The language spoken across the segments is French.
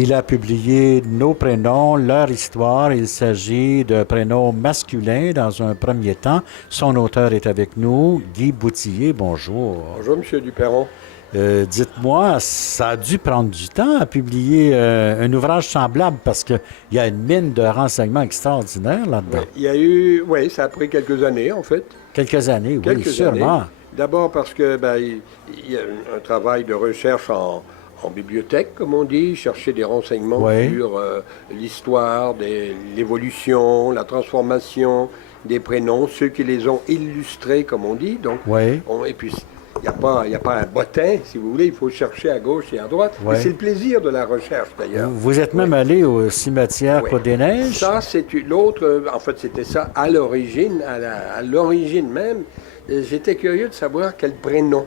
Il a publié nos prénoms, leur histoire. Il s'agit de prénoms masculins dans un premier temps. Son auteur est avec nous, Guy Boutillier. Bonjour. Bonjour, M. Duperron. Dites-moi, ça a dû prendre du temps à publier un ouvrage semblable parce qu'il y a une mine de renseignements extraordinaires là-dedans. Oui, ça a pris quelques années, en fait. Quelques années, oui, sûrement. D'abord parce que il y a un travail de recherche en bibliothèque, comme on dit, chercher des renseignements sur l'histoire, l'évolution, la transformation des prénoms, ceux qui les ont illustrés, comme on dit. Donc, et puis, il n'y a pas un bottin, si vous voulez, il faut chercher à gauche et à droite. Et c'est le plaisir de la recherche, d'ailleurs. Vous êtes même allé au cimetière Côte-des-Neiges? Ça, c'est l'autre. En fait, c'était ça à l'origine, à l'origine même. J'étais curieux de savoir quel prénom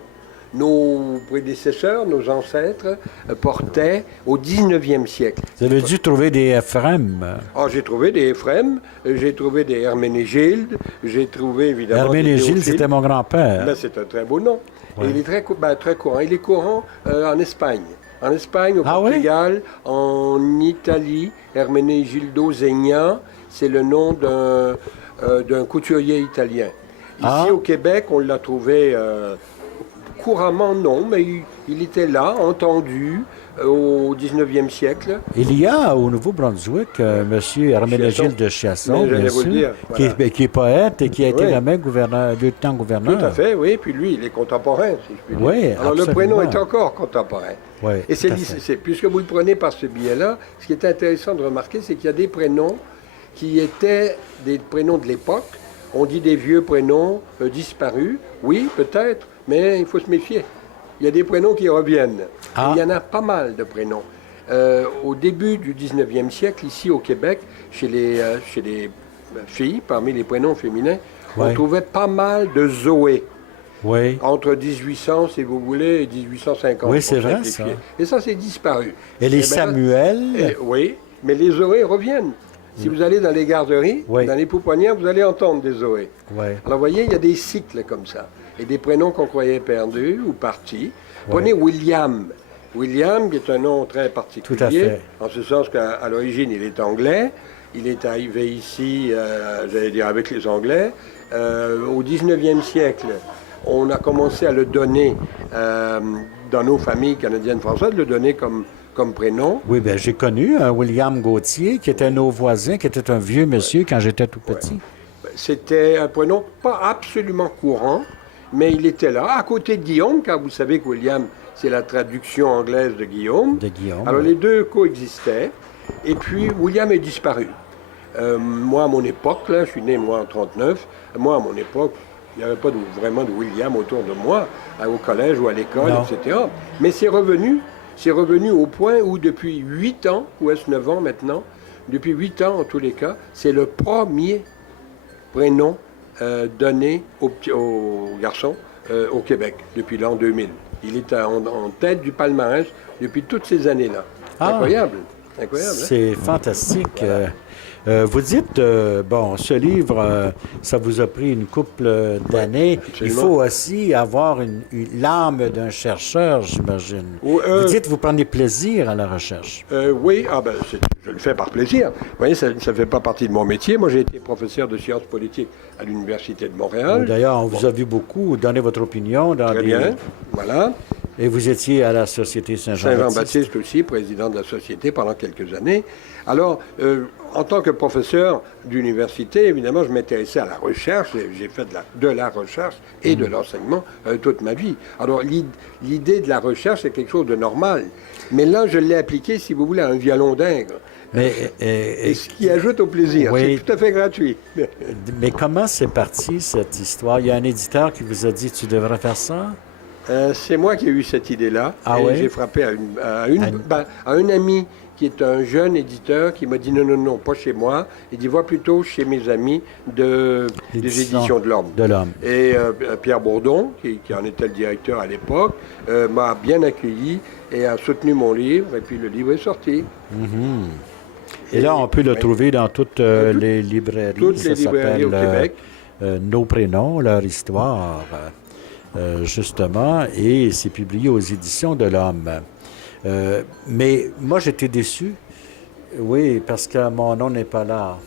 nos prédécesseurs, nos ancêtres, portaient au 19e siècle. Vous avez dû trouver des Ephrem. Ah, j'ai trouvé des Ephrem, j'ai trouvé des Herménégilde, j'ai trouvé évidemment Herménégilde, c'était mon grand-père. Là, c'est un très beau nom. Et il est très courant. Il est courant en Espagne. En Espagne, au Portugal, en Italie, Hermenegildo Zegna, c'est le nom d'un couturier italien. Ici, au Québec, on l'a trouvé couramment non, mais il était là, entendu, au 19e siècle. Il y a au Nouveau-Brunswick M. Herménégilde de Chiasson, bien sûr, qui est poète et qui a été nommé lieutenant-gouverneur. Tout à fait, oui. Puis lui, il est contemporain, si je puis dire. Oui, alors le prénom est encore contemporain. Oui, et puisque vous le prenez par ce biais-là, ce qui est intéressant de remarquer, c'est qu'il y a des prénoms qui étaient des prénoms de l'époque. On dit des vieux prénoms disparus. Oui, peut-être, mais il faut se méfier. Il y a des prénoms qui reviennent. Il y en a pas mal de prénoms. Au début du 19e siècle, ici au Québec, chez les filles, parmi les prénoms féminins, on trouvait pas mal de Zoé. Oui. Entre 1800, si vous voulez, et 1850. Oui, c'est vrai, ça. Et ça, c'est disparu. Et les Samuel? Oui, mais les Zoé reviennent. Si vous allez dans les garderies, dans les pouponnières, vous allez entendre des Zoé. Alors, vous voyez, il y a des cycles comme ça. Et des prénoms qu'on croyait perdus ou partis. Prenez William. William, qui est un nom très particulier. Tout à fait. En ce sens qu'à l'origine, il est anglais. Il est arrivé ici, j'allais dire, avec les Anglais. Au 19e siècle, on a commencé à le donner dans nos familles canadiennes-françaises, le donner comme prénom. Oui, bien, j'ai connu un William Gauthier, qui était nos voisins, qui était un vieux monsieur quand j'étais tout petit. C'était un prénom pas absolument courant, mais il était là, à côté de Guillaume, car vous savez que William, c'est la traduction anglaise de Guillaume. Alors, les deux coexistaient, et puis William est disparu. Moi, à mon époque, là, je suis né, moi, en 1939, moi, à mon époque, il n'y avait pas vraiment de William autour de moi, au collège ou à l'école, etc. Mais c'est revenu au point où depuis 8 ans, ou est-ce 9 ans maintenant, depuis 8 ans en tous les cas, c'est le premier prénom donné aux garçons au Québec depuis l'an 2000. Il est en tête du palmarès depuis toutes ces années-là. Incroyable. Incroyable. C'est fantastique. Vous dites, ce livre, ça vous a pris une couple d'années. Il faut aussi avoir l'âme d'un chercheur, j'imagine. Vous dites, vous prenez plaisir à la recherche. Oui, je le fais par plaisir. Vous voyez, ça ne fait pas partie de mon métier. Moi, j'ai été professeur de sciences politiques à l'Université de Montréal. D'ailleurs, on vous a vu beaucoup donner votre opinion dans Très bien, voilà. Et vous étiez à la Société Saint-Jean-Baptiste. Saint-Jean-Baptiste aussi, président de la Société pendant quelques années. Alors, en tant que professeur d'université, évidemment, je m'intéressais à la recherche. J'ai fait de la recherche et de l'enseignement toute ma vie. Alors, l'idée de la recherche, c'est quelque chose de normal. Mais là, je l'ai appliqué, si vous voulez, à un violon d'Ingres. Et ce qui ajoute au plaisir. C'est tout à fait gratuit. Mais comment c'est parti, cette histoire? Il y a un éditeur qui vous a dit, tu devrais faire ça? C'est moi qui ai eu cette idée-là. Ah et ouais? j'ai frappé à un ami qui est un jeune éditeur qui m'a dit non, pas chez moi. Il dit, va plutôt chez mes amis des éditions de l'Homme. Et Pierre Bourdon, qui en était le directeur à l'époque, m'a bien accueilli et a soutenu mon livre. Et puis le livre est sorti. Mm-hmm. Et là, on peut le trouver dans toutes les librairies. Toutes les librairies au Québec. Nos prénoms, leur histoire, justement, et c'est publié aux éditions de l'Homme. Mais moi, j'étais déçu, oui, parce que mon nom n'est pas là.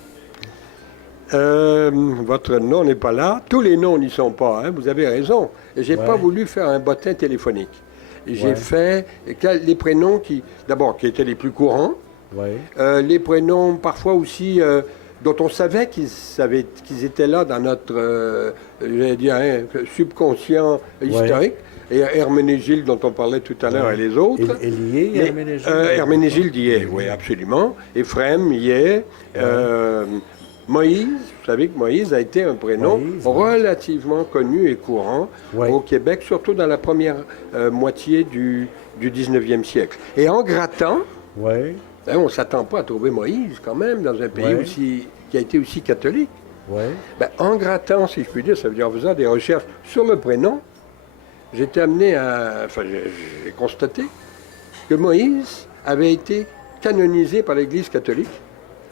Votre nom n'est pas là. Tous les noms n'y sont pas, hein, vous avez raison. J'ai pas voulu faire un bottin téléphonique. J'ai fait les prénoms qui étaient les plus courants. Les prénoms parfois aussi dont on savait qu'ils étaient là dans notre subconscient historique. Et Herménégilde, dont on parlait tout à l'heure, et les autres. Et lié, Herménégilde? Herménégilde y est, oui, absolument. Éphrem y est. Moïse, vous savez que Moïse a été un prénom relativement connu et courant au Québec, surtout dans la première moitié du 19e siècle. Et en grattant, on ne s'attend pas à trouver Moïse quand même dans un pays qui a été aussi catholique. En grattant, si je puis dire, ça veut dire en faisant des recherches sur le prénom, j'étais amené j'ai constaté que Moïse avait été canonisé par l'Église catholique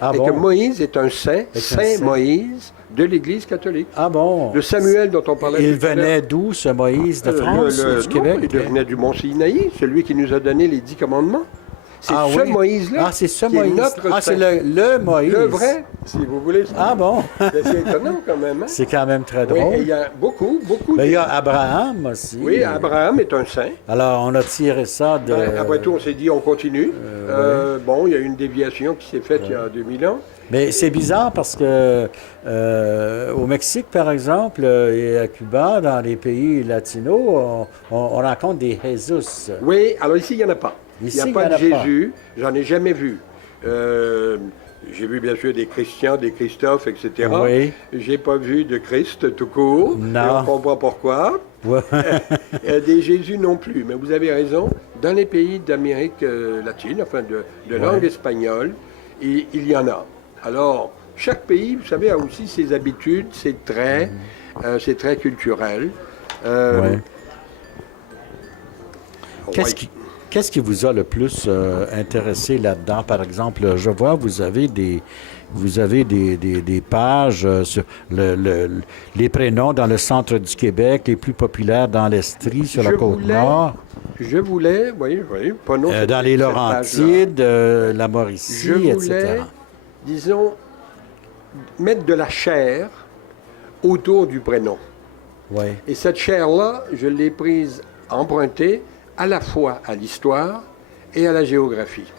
que Moïse est un saint, Saint Moïse de l'Église catholique. Ah bon? Le Samuel dont on parlait tout à l'heure. Il venait d'où, ce Moïse, de France, du Québec? Il venait du Mont Sinaï, celui qui nous a donné les 10 commandements. C'est Moïse-là. Ah, c'est ce Moïse. C'est le Moïse. Le vrai, si vous voulez. Ah bon? C'est étonnant quand même. Hein? C'est quand même très drôle. Oui, il y a beaucoup. Mais il y a Abraham aussi. Oui, Abraham est un saint. Alors, on a tiré ça de... Après tout, on s'est dit, on continue. Il y a eu une déviation qui s'est faite il y a 2000 ans. Mais c'est bizarre parce que au Mexique, par exemple, et à Cuba, dans les pays latinos, on rencontre des Jesus. Oui, alors ici, il n'y en a pas. Il n'y a pas de Jésus, j'en ai jamais vu. J'ai vu bien sûr des Christians, des Christophe, etc. Oui. J'ai pas vu de Christ tout court. Non. Et on comprend pourquoi. Des Jésus non plus. Mais vous avez raison, dans les pays d'Amérique latine, enfin de langue espagnole, il y en a. Alors, chaque pays, vous savez, a aussi ses habitudes, ses traits, c'est très culturel. Qu'est-ce qui vous a le plus intéressé là-dedans? Par exemple, je vois, vous avez des pages sur les prénoms dans le centre du Québec, les plus populaires dans l'Estrie, sur la Côte-Nord. Je voulais, pas non, dans les Laurentides, la Mauricie, etc. Disons, mettre de la chair autour du prénom. Et cette chair-là, je l'ai prise empruntée à la fois à l'histoire et à la géographie.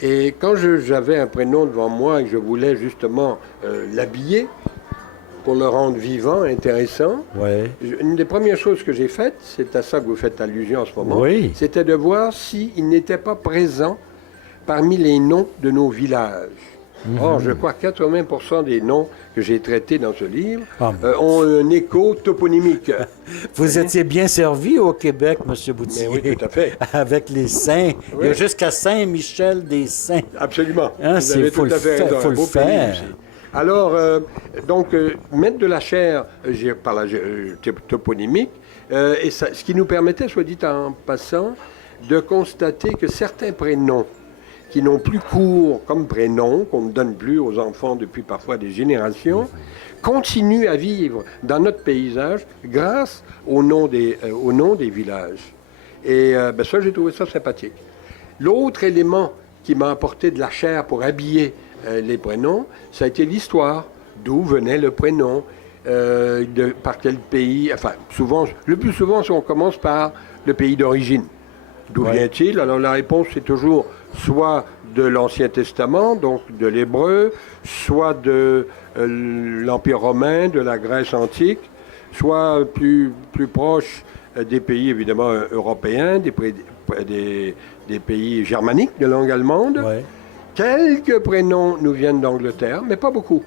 Et quand j'avais un prénom devant moi et que je voulais justement l'habiller pour le rendre vivant, intéressant, une des premières choses que j'ai faites, c'est à ça que vous faites allusion en ce moment, c'était de voir s'il n'était pas présent parmi les noms de nos villages. Or, je crois que 80% des noms que j'ai traités dans ce livre ont un écho toponymique. Vous étiez bien servi au Québec, M. Boutillier. Mais oui, tout à fait. Avec les saints. Il y a jusqu'à Saint-Michel des Saints. Absolument. Vous avez tout à fait raison. Il faut le faire. Alors, mettre de la chair par la toponymique, et ça, ce qui nous permettait, soit dit en passant, de constater que certains prénoms qui n'ont plus cours comme prénom, qu'on ne donne plus aux enfants depuis parfois des générations, continuent à vivre dans notre paysage grâce au nom des villages. Et ça, j'ai trouvé ça sympathique. L'autre élément qui m'a apporté de la chair pour habiller les prénoms, ça a été l'histoire. D'où venait le prénom, par quel pays, enfin, le plus souvent, on commence par le pays d'origine. D'où vient-il? Alors la réponse, c'est toujours soit de l'Ancien Testament, donc de l'hébreu, soit de l'Empire romain, de la Grèce antique, soit plus proche des pays évidemment européens, des pays germaniques de langue allemande. Quelques prénoms nous viennent d'Angleterre, mais pas beaucoup.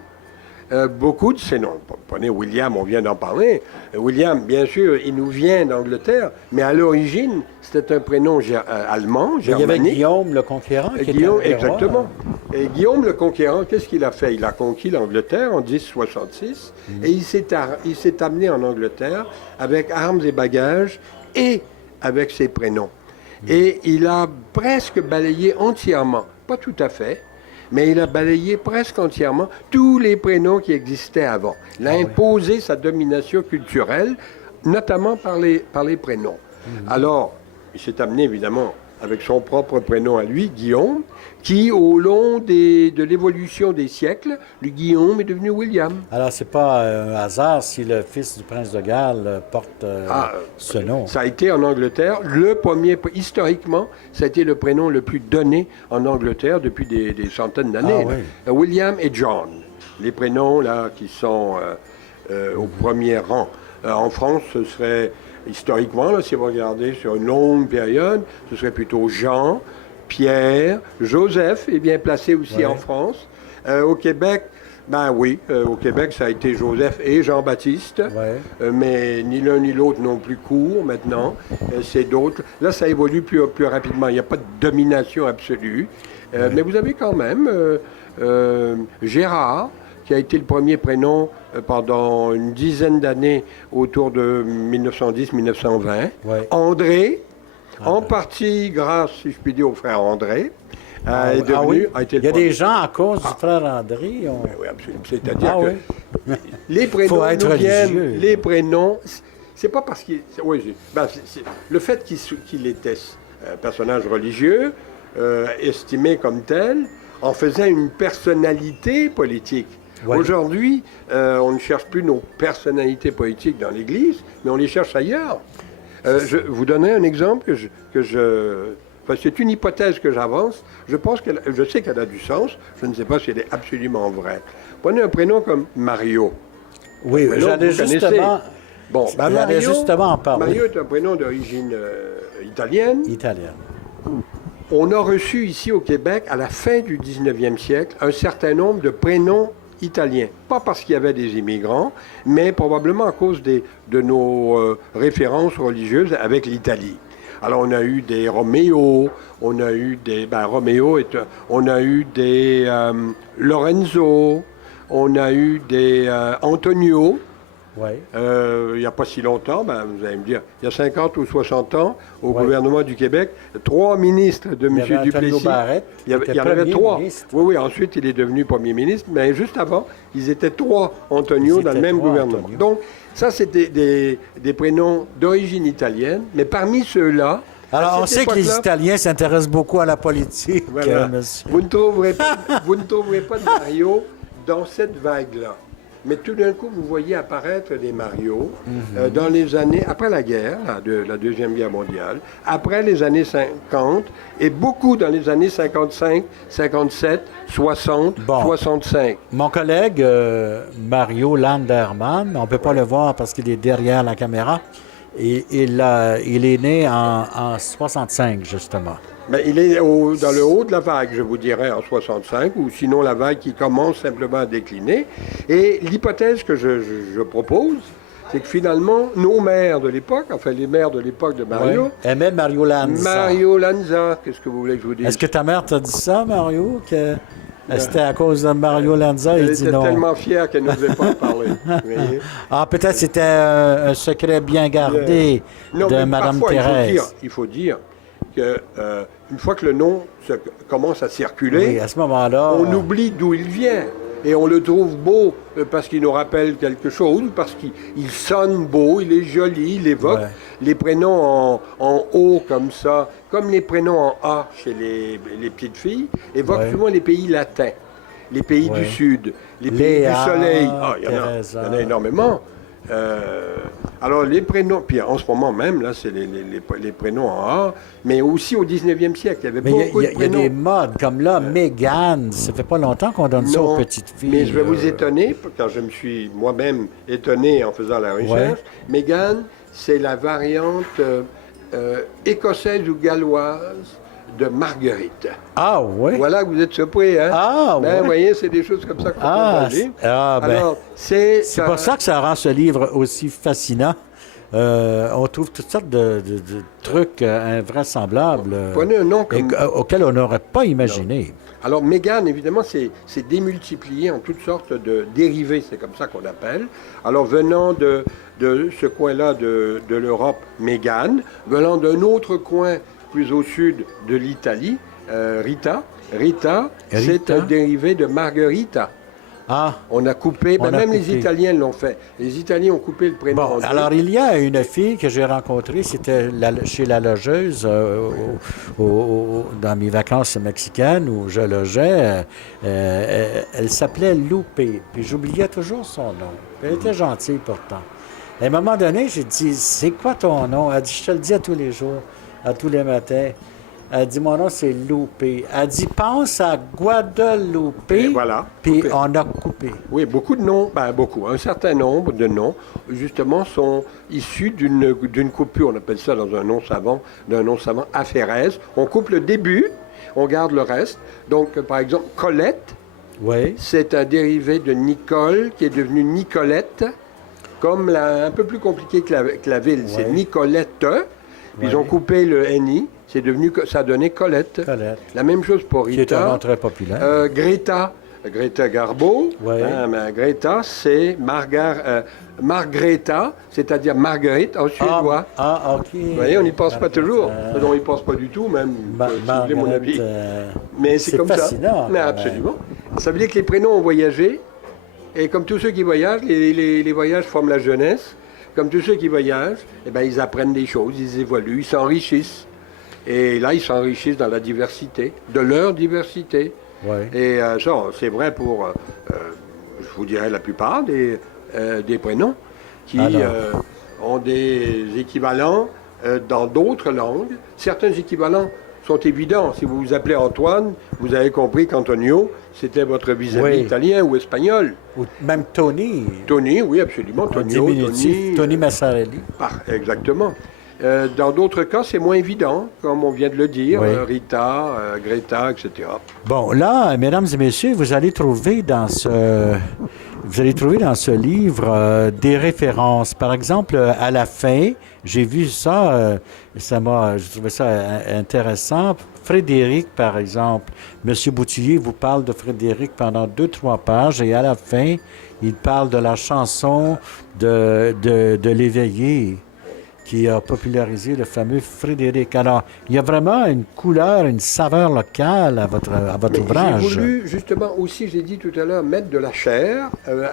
beaucoup de ces noms. Prenez William, on vient d'en parler. William, bien sûr, il nous vient d'Angleterre, mais à l'origine, c'était un prénom allemand, germanique. Il y avait Guillaume le Conquérant qui Guillaume, était exactement. Et Guillaume le Conquérant, qu'est-ce qu'il a fait? Il a conquis l'Angleterre en 1066 et il s'est amené en Angleterre avec armes et bagages et avec ses prénoms. Et il a presque balayé entièrement, pas tout à fait, mais il a balayé presque entièrement tous les prénoms qui existaient avant. Il a imposé sa domination culturelle, notamment par les prénoms. Alors, il s'est amené évidemment avec son propre prénom à lui, Guillaume, qui, au long de l'évolution des siècles, le Guillaume est devenu William. Alors, c'est pas un hasard si le fils du prince de Galles porte ce nom. Ça a été en Angleterre, le premier, historiquement, ça a été le prénom le plus donné en Angleterre depuis des centaines d'années. William et John, les prénoms là qui sont au premier rang. En France, ce serait... Historiquement, là, si vous regardez sur une longue période, ce serait plutôt Jean, Pierre, Joseph est bien placé aussi en France. Au Québec, au Québec, ça a été Joseph et Jean-Baptiste, mais ni l'un ni l'autre non plus court maintenant. C'est d'autres. Là, ça évolue plus rapidement. Il n'y a pas de domination absolue. Mais vous avez quand même Gérard, qui a été le premier prénom pendant une dizaine d'années autour de 1910-1920. André, en partie grâce, si je puis dire, au frère André. A été il y a des gens à cause du frère André. Oui, absolument. C'est-à-dire que les prénoms nous viennent. Les prénoms, c'est pas parce qu'il... le fait qu'il était personnage religieux, estimé comme tel, en faisait une personnalité politique. Aujourd'hui, on ne cherche plus nos personnalités politiques dans l'Église, mais on les cherche ailleurs. Je vous donnerai un exemple c'est une hypothèse que j'avance. Je sais qu'elle a du sens. Je ne sais pas si elle est absolument vraie. Prenez un prénom comme Mario. Oui, j'allais justement... justement en parler. Mario est un prénom d'origine italienne. On a reçu ici au Québec, à la fin du 19e siècle, un certain nombre de prénoms italiens. Pas parce qu'il y avait des immigrants, mais probablement à cause de nos références religieuses avec l'Italie. Alors, on a eu des Roméo, on a eu des... on a eu des Lorenzo, on a eu des Antonio. Il n'y a pas si longtemps, vous allez me dire, il y a 50 ou 60 ans, au gouvernement du Québec, 3 ministres de M. Duplessis. Il y en avait 3. Oui, ensuite il est devenu premier ministre, mais juste avant, ils étaient 3 Antonio dans le même gouvernement. Donc, ça, c'était des prénoms d'origine italienne, mais parmi ceux-là... Alors, on sait que les Italiens s'intéressent beaucoup à la politique, monsieur. Vous ne trouverez pas de Mario dans cette vague-là. Mais tout d'un coup, vous voyez apparaître des Mario dans les années, après la guerre, la Deuxième Guerre mondiale, après les années 50, et beaucoup dans les années 55, 57, 60, 65. Mon collègue Mario Landerman, on ne peut pas le voir parce qu'il est derrière la caméra, et il est né en 65, justement. Mais il est dans le haut de la vague, je vous dirais, en 65, ou sinon la vague qui commence simplement à décliner. Et l'hypothèse que je propose, c'est que finalement, nos maires de l'époque, enfin les maires de l'époque de Mario... aimaient Mario Lanza. Mario Lanza, qu'est-ce que vous voulez que je vous dise? Est-ce que ta mère t'a dit ça, Mario, que c'était à cause de Mario Lanza? Elle était tellement fière qu'elle n'osait pas en parler. Peut-être c'était un secret bien gardé de Mme Thérèse. Il faut dire qu'une fois que le nom commence à circuler, à ce moment-là, on oublie d'où il vient. Et on le trouve beau parce qu'il nous rappelle quelque chose, parce qu'il sonne beau, il est joli, il évoque. Les prénoms en O comme ça, comme les prénoms en A chez les petites filles, évoquent souvent les pays latins, les pays du Sud, les pays du soleil. Il y en a énormément. Alors les prénoms, puis en ce moment même, là, c'est les prénoms en A, mais aussi au 19e siècle, il y avait beaucoup de prénoms. Il y a des modes, comme là, Mégane, ça fait pas longtemps qu'on donne ça aux petites filles. Mais je vais vous étonner, quand je me suis moi-même étonné en faisant la recherche, Mégane, c'est la variante écossaise ou galloise de Marguerite. Ah oui? Voilà, vous êtes surpris, hein? Ah oui? Vous voyez, c'est des choses comme ça qu'on peut dans le livre. Alors, c'est pour ça que ça rend ce livre aussi fascinant. On trouve toutes sortes de trucs invraisemblables prenez un nom comme... auxquels on n'aurait pas imaginé. Non. Alors, Mégane, évidemment, c'est démultiplié en toutes sortes de dérivés, c'est comme ça qu'on appelle. Alors, venant de ce coin-là de l'Europe, Mégane, venant d'un autre coin plus au sud de l'Italie, Rita. Rita, c'est un dérivé de Margherita. Ah, on a coupé, les Italiens l'ont fait. Les Italiens ont coupé le prénom. Bon, alors il y a une fille que j'ai rencontrée, c'était chez la logeuse dans mes vacances mexicaines où je logeais. Elle s'appelait Loupé, puis j'oubliais toujours son nom. Elle était gentille pourtant. À un moment donné, j'ai dit, c'est quoi ton nom? Elle dit, je te le dis à tous les jours, à tous les matins. Elle dit, mon nom, c'est Loupé. Elle dit, pense à Guadalupe. Et voilà. Puis on a coupé. Oui, beaucoup de noms, un certain nombre de noms, justement, sont issus d'une coupure. On appelle ça dans un nom savant aphérèse. On coupe le début, on garde le reste. Donc, par exemple, Colette, oui. C'est un dérivé de Nicole qui est devenu Nicolette, comme un peu plus compliqué que la ville. Oui. C'est Nicolette. Puis ils ont coupé le NI. C'est devenu, ça a donné Colette. La même chose pour Rita. Qui est un nom très populaire. Greta Garbo. Ouais. Greta, c'est Margrethe, c'est-à-dire Marguerite en suédois. Ah, OK. Vous voyez, on n'y pense pas toujours. On n'y pense pas du tout, même, si mon avis. Mais c'est comme fascinant, ça. Mais absolument. Ça veut dire que les prénoms ont voyagé. Et comme tous ceux qui voyagent, les voyages forment la jeunesse. Comme tous ceux qui voyagent, ils apprennent des choses, ils évoluent, ils s'enrichissent. Et là, ils s'enrichissent dans la diversité, de leur diversité. Ouais. Et ça, c'est vrai pour, je vous dirais, la plupart des prénoms qui ont des équivalents dans d'autres langues. Certains équivalents sont évidents. Si vous vous appelez Antoine, vous avez compris qu'Antonio, c'était votre vis-à-vis italien ou espagnol. Ou même Tony. Tony, oui, absolument. Tony Massarelli. Exactement. Dans d'autres cas, c'est moins évident, comme on vient de le dire, Rita, Greta, etc. Bon, là, mesdames et messieurs, vous allez trouver dans ce livre des références. Par exemple, à la fin, j'ai vu ça, j'ai trouvé ça intéressant. Frédéric, par exemple, M. Boutillier vous parle de Frédéric pendant 2-3 pages et à la fin, il parle de la chanson de l'éveillé qui a popularisé le fameux Frédéric. Alors, il y a vraiment une couleur, une saveur locale à votre ouvrage. J'ai voulu, justement, aussi, j'ai dit tout à l'heure, mettre de la chair,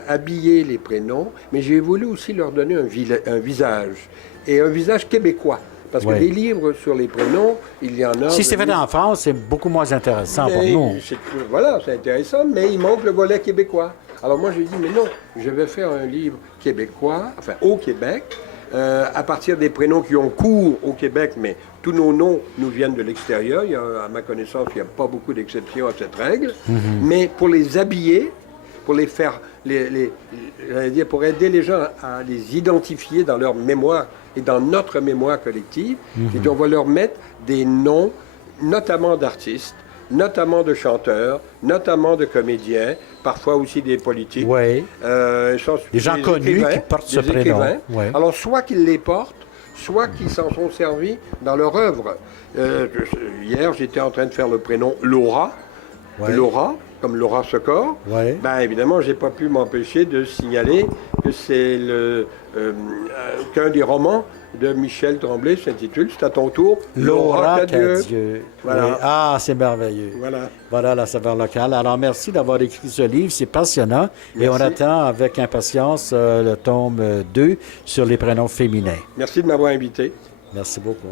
habiller les prénoms, mais j'ai voulu aussi leur donner un visage, et un visage québécois. Parce que des livres sur les prénoms, il y en a... Si c'est fait en France, c'est beaucoup moins intéressant pour nous. Voilà, c'est intéressant, mais il manque le volet québécois. Alors moi, je dis, mais non, je vais faire un livre québécois, enfin, au Québec, à partir des prénoms qui ont cours au Québec, mais tous nos noms nous viennent de l'extérieur. À ma connaissance, il n'y a pas beaucoup d'exceptions à cette règle. Mais pour les habiller, pour les faire, pour aider les gens à les identifier dans leur mémoire et dans notre mémoire collective, et on va leur mettre des noms, notamment d'artistes, notamment de chanteurs, notamment de comédiens, parfois aussi des politiques. Oui. Des gens connus qui portent ce prénom. Ouais. Alors, soit qu'ils les portent, soit qu'ils s'en sont servis dans leur œuvre. Hier, j'étais en train de faire le prénom Laura. Ouais. Laura, comme Laura Secor. Ouais. Évidemment, je n'ai pas pu m'empêcher de signaler que c'est qu'un des romans de Michel Tremblay s'intitule « C'est à ton tour, Laura Cadieux ». Voilà. Oui. Ah, c'est merveilleux. Voilà la saveur locale. Alors, merci d'avoir écrit ce livre, c'est passionnant. Merci. Et on attend avec impatience le tome 2 sur les prénoms féminins. Merci de m'avoir invité. Merci beaucoup.